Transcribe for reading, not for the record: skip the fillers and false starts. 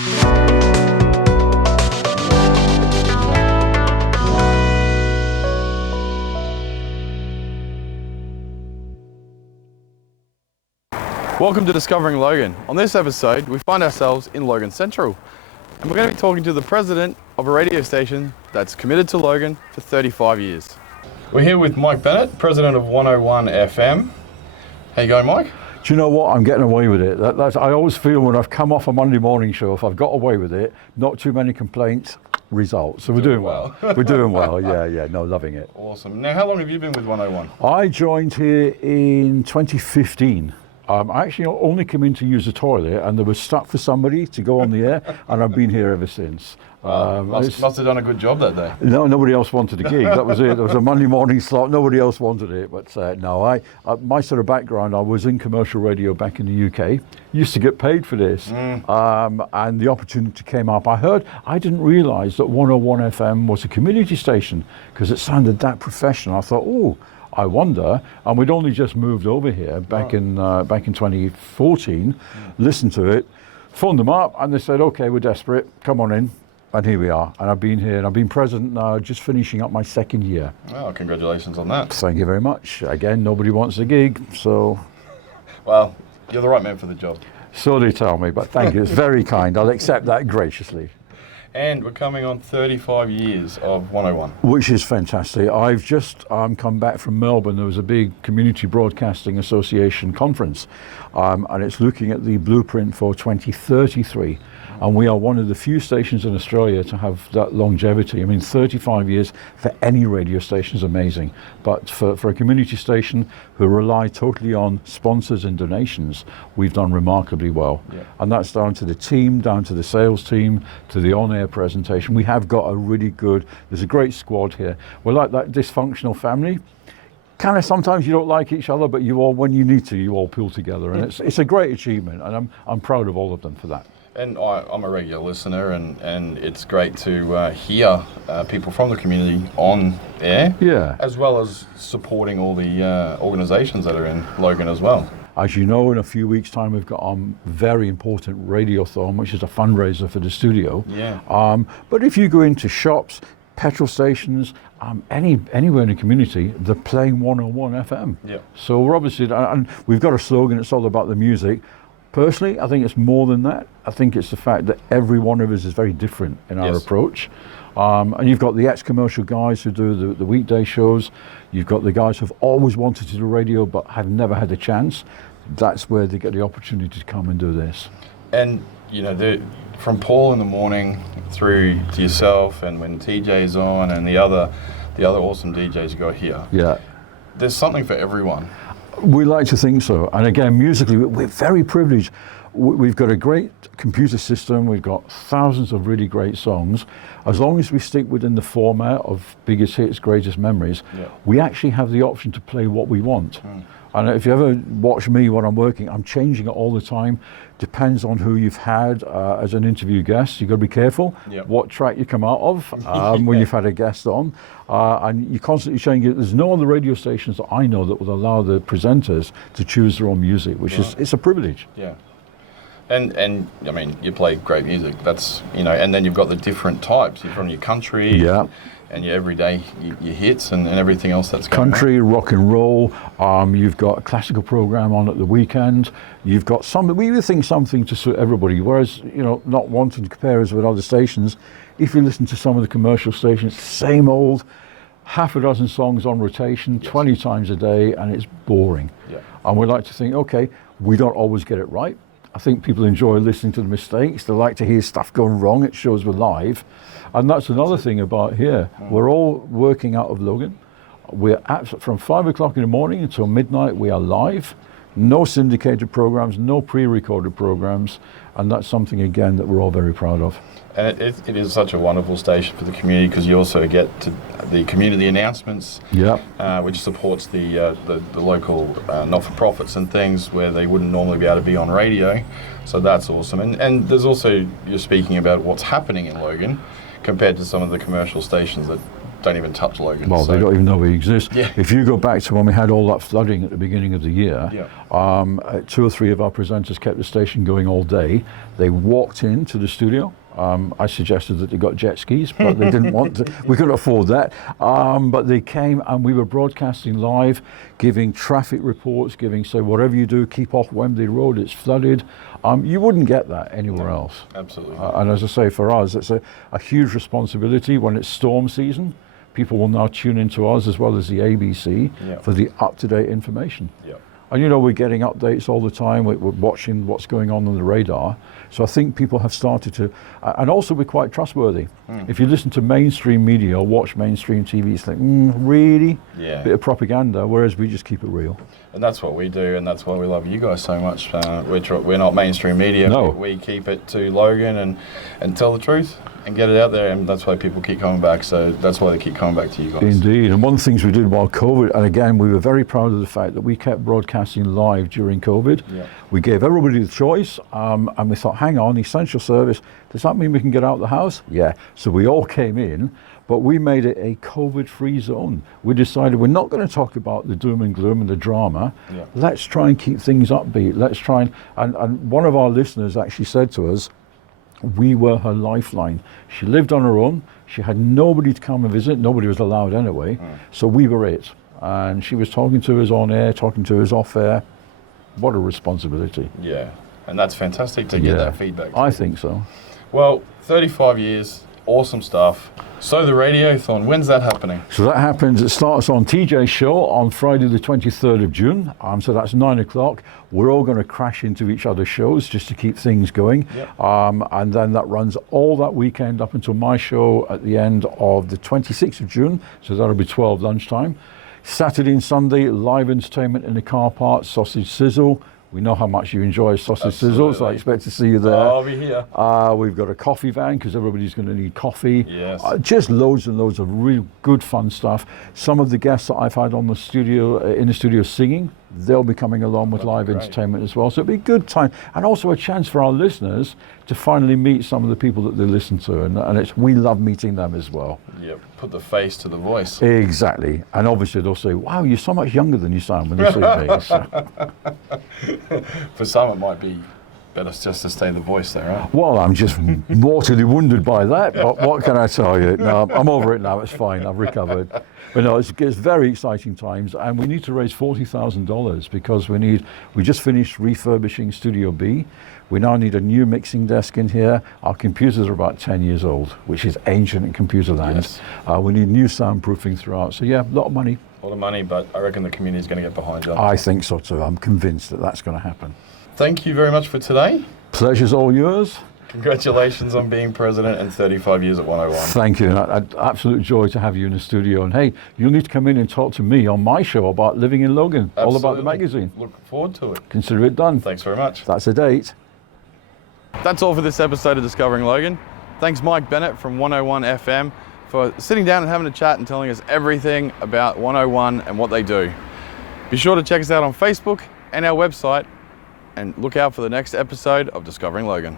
Welcome to Discovering Logan. On this episode, we find ourselves in Logan Central, and we're going to be talking to the president of a radio station that's committed to Logan for 35 years. We're here with Mike Bennett, president of 101 FM. How you going, Mike? Do you know what? I'm getting away with it. I always feel when I've come off a Monday morning show, if I've got away with it, not too many complaints, results. So we're doing well. We're doing well, yeah, no, loving it. Awesome. Now, how long have you been with 101? I joined here in 2015. I actually only came in to use the toilet, and there was stuff for somebody to go on the air, and I've been here ever since. Must have done a good job that day. No, nobody else wanted the gig. That was it. There was a Monday morning slot. Nobody else wanted it. But no, my sort of background, I was in commercial radio back in the UK. Used to get paid for this, and the opportunity came up. I didn't realise that 101 FM was a community station because it sounded that professional. I thought, oh, I wonder, and we'd only just moved over here back in 2014, listened to it, phoned them up, and they said, okay, we're desperate, come on in, and here we are. And I've been here, and I've been president now, just finishing up my second year. Oh, congratulations on that. Thank you very much. Again, nobody wants the gig, so... Well, you're the right man for the job. So they tell me, but thank you, it's very kind. I'll accept that graciously. And we're coming on 35 years of 101. Which is fantastic. I've just come back from Melbourne. There was a big Community Broadcasting Association conference, and it's looking at the blueprint for 2033. And we are one of the few stations in Australia to have that longevity. I mean, 35 years for any radio station is amazing. But for a community station who rely totally on sponsors and donations, we've done remarkably well. Yeah. And that's down to the team, down to the sales team, to the on-air presentation. We have got a really good, there's a great squad here. We're like that dysfunctional family. Kind of sometimes you don't like each other, but you all, when you need to, you all pull together. And it's a great achievement, and I'm proud of all of them for that. And I'm a regular listener, and it's great to hear people from the community on air, as well as supporting all the organisations that are in Logan as well. As you know, in a few weeks' time, we've got a very important radiothon, which is a fundraiser for the studio. Yeah. But if you go into shops, petrol stations, anywhere in the community, they're playing 101 FM. Yeah. So we're obviously, and we've got a slogan, it's all about the music. Personally, I think it's more than that. I think it's the fact that every one of us is very different in our approach. And you've got the ex-commercial guys who do the weekday shows. You've got the guys who've always wanted to do radio but have never had a chance. That's where they get the opportunity to come and do this. And, you know, from Paul in the morning through to yourself, and when TJ's on, and the other awesome DJs you got here. Yeah. There's something for everyone. We like to think so. And again, musically, we're very privileged. We've got a great computer system. We've got thousands of really great songs. As long as we stick within the format of biggest hits, greatest memories, we actually have the option to play what we want. And if you ever watch me when I'm working, I'm changing it all the time. Depends on who you've had as an interview guest. You've got to be careful what track you come out of when you've had a guest on. And you're constantly changing it. There's no other radio stations that I know that will allow the presenters to choose their own music, which is, it's a privilege. Yeah. And I mean, you play great music. That's, you know, and then you've got the different types. You're from your country. Yeah. And your everyday, your hits and everything else that's going country, rock and roll. You've got a classical program on at the weekend. You've got something, we think something to suit everybody. Whereas, you know, not wanting to compare us with other stations, if you listen to some of the commercial stations, same old, half a dozen songs on rotation, 20 times a day, and it's boring. Yeah. And we like to think, okay, we don't always get it right. I think people enjoy listening to the mistakes. They like to hear stuff going wrong. It shows we're live. And that's another thing about here. We're all working out of Logan. We're from 5 o'clock in the morning until midnight, we are live. No syndicated programs, no pre-recorded programs. And that's something, again, that we're all very proud of. And it is such a wonderful station for the community, because you also get to the community announcements, which supports the local not-for-profits and things where they wouldn't normally be able to be on radio. So that's awesome. And there's also, you're speaking about what's happening in Logan compared to some of the commercial stations that don't even touch Logan. Well, they don't even know we exist. Yeah. If you go back to when we had all that flooding at the beginning of the year, Yeah. 2 or 3 of our presenters kept the station going all day. They walked into the studio. I suggested that they got jet skis, but they didn't want to. We couldn't afford that. But they came and we were broadcasting live, giving traffic reports, say, whatever you do, keep off Wembley Road, it's flooded. You wouldn't get that anywhere else. Absolutely. And as I say, for us, it's a huge responsibility when it's storm season. People will now tune into us as well as the ABC for the up-to-date information. Yeah. And we're getting updates all the time. We're watching what's going on the radar. So I think people have started to, and also we're quite trustworthy. If you listen to mainstream media or watch mainstream TV, it's like, really? Yeah. Bit of propaganda, whereas we just keep it real. And that's what we do, and that's why we love you guys so much. We're not mainstream media. No. We keep it to Logan and tell the truth and get it out there, and that's why people keep coming back. So that's why they keep coming back to you guys. Indeed, and one of the things we did while COVID, and again, we were very proud of the fact that we kept broadcasting live during COVID. Yeah. We gave everybody the choice, and we thought, hang on, essential service, does that mean we can get out of the house? Yeah, so we all came in, but we made it a COVID-free zone. We decided we're not going to talk about the doom and gloom and the drama. Yeah. Let's try and keep things upbeat. Let's try and one of our listeners actually said to us, we were her lifeline. She lived on her own. She had nobody to come and visit. Nobody was allowed anyway. So we were it. And she was talking to us on air, talking to us off air. What a responsibility. Yeah, and that's fantastic to get that feedback. I think so. Well, 35 years, awesome stuff. So the Radiothon, when's that happening? So that happens, it starts on TJ's show on Friday the 23rd of June. So that's 9 o'clock. We're all going to crash into each other's shows just to keep things going. Yep. And then that runs all that weekend up until my show at the end of the 26th of June. So that'll be 12 lunchtime. Saturday and Sunday, live entertainment in the car park, sausage sizzle. We know how much you enjoy sausage sizzle, so I expect to see you there. I'll be here. We've got a coffee van because everybody's going to need coffee. Yes. Just loads and loads of really good fun stuff. Some of the guests that I've had on the studio, in the studio singing, they'll be coming along with live entertainment as well. So it'll be a good time, and also a chance for our listeners to finally meet some of the people that they listen to, and we love meeting them as well. Yeah, put the face to the voice. Exactly, and obviously they'll say, "Wow, you're so much younger than you sound when you see me." So. For some, it might be better just to stay the voice there, right? Well, I'm just mortally wounded by that, but what can I tell you? No, I'm over it now, it's fine, I've recovered. But no, it's very exciting times, and we need to raise $40,000 because we just finished refurbishing Studio B. We now need a new mixing desk in here. Our computers are about 10 years old, which is ancient in computer land. Yes. We need new soundproofing throughout. So yeah, a lot of money. A lot of money, but I reckon the community is going to get behind you. I think so too. I'm convinced that that's going to happen. Thank you very much for today. Pleasure's all yours. Congratulations on being president and 35 years at 101. Thank you. Absolute joy to have you in the studio. And hey, you'll need to come in and talk to me on my show about living in Logan, all about the magazine. Look forward to it. Consider it done. Thanks very much. That's a date. That's all for this episode of Discovering Logan. Thanks Mike Bennett from 101 FM for sitting down and having a chat and telling us everything about 101 and what they do. Be sure to check us out on Facebook and our website, and look out for the next episode of Discovering Logan.